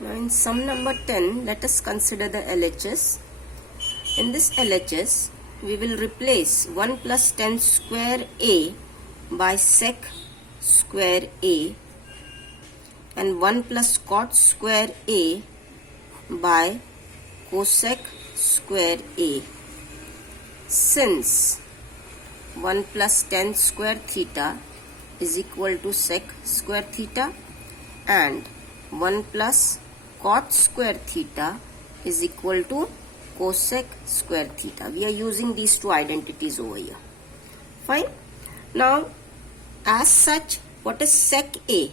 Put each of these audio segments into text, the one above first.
Now in sum number 10, let us consider the LHS. In this LHS, we will replace 1 plus 10 square A by sec square A and 1 plus cot square A by cosec square A. Since 1 plus 10 square theta is equal to sec square theta and 1 plus cot square theta is equal to cosec square theta. We are using these two identities over here. Fine. Now, as such, what is sec A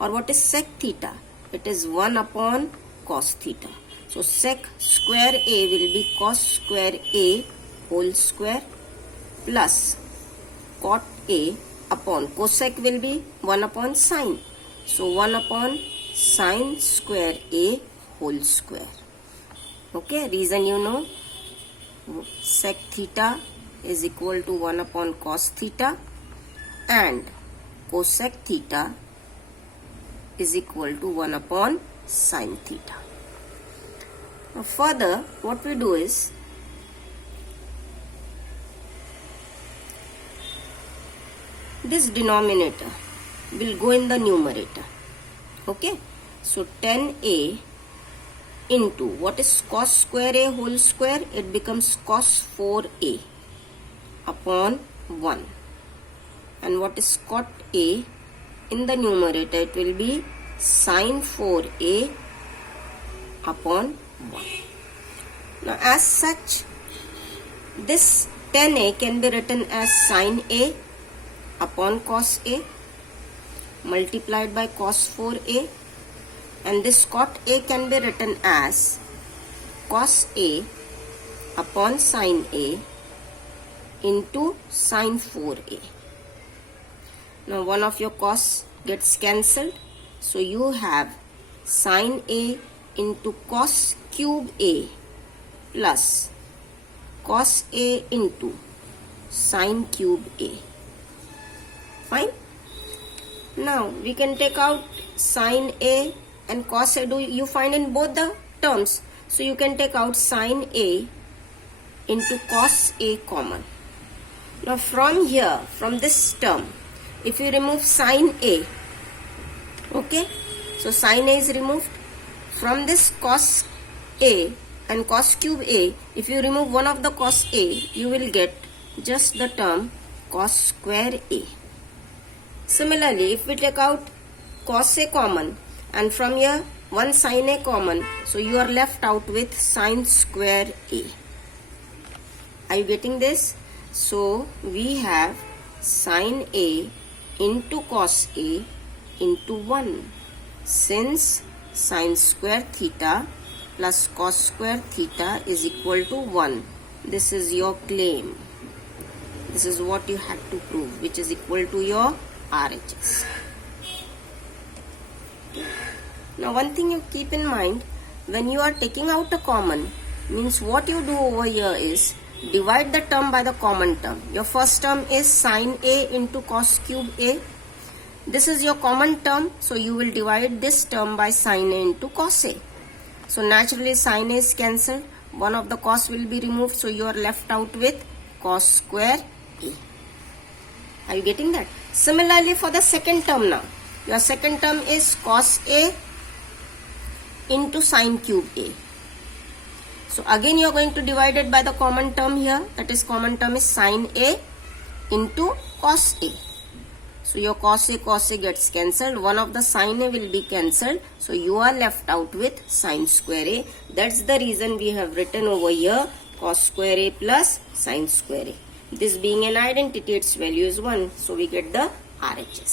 or what is sec theta? It is 1 upon cos theta. So, sec square A will be cos square A whole square plus cot A upon cosec will be 1 upon sine. So, 1 upon sine square A whole square. Okay, reason you know, sec theta is equal to 1 upon cos theta and cosec theta is equal to 1 upon sine theta. Now further, what we do is, this denominator will go in the numerator. Okay, so 10a into what is cos square A whole square, it becomes cos 4a upon 1, and what is cot A in the numerator, it will be sin 4a upon 1. Now as such, this 10a can be written as sin A upon cos A multiplied by cos 4a, and this cot A can be written as cos A upon sin A into sin 4a. Now one of your cos gets cancelled, so you have sin A into cos cube A plus cos A into sin cube A. Fine. Now we can take out sin A and cos A. Do you find in both the terms? So you can take out sin A into cos A common. Now from here, from this term, if you remove sin A, okay, so sin A is removed. From this cos A and cos cube A, if you remove one of the cos A, you will get just the term cos square A. Similarly, if we take out cos A common and from here one sin A common, so you are left out with sin square A. Are you getting this? So we have sin A into cos A into 1. Since sin square theta plus cos square theta is equal to 1. This is your claim. This is what you had to prove, which is equal to your RHS. Now one thing you keep in mind, when you are taking out a common, means what you do over here is divide the term by the common term. Your first term is sin A into cos cube A. This is your common term, so you will divide this term by sin A into cos A. So naturally sin A is cancelled, one of the cos will be removed, so you are left out with cos square A. Are you getting that? Similarly for the second term now, your second term is cos A into sin cube A. So again you are going to divide it by the common term here, that is common term is sin A into cos A. So your cos A gets cancelled, one of the sin A will be cancelled, so you are left out with sin square A. That's the reason we have written over here cos square A plus sin square A. This being an identity, its value is 1, so we get the RHS.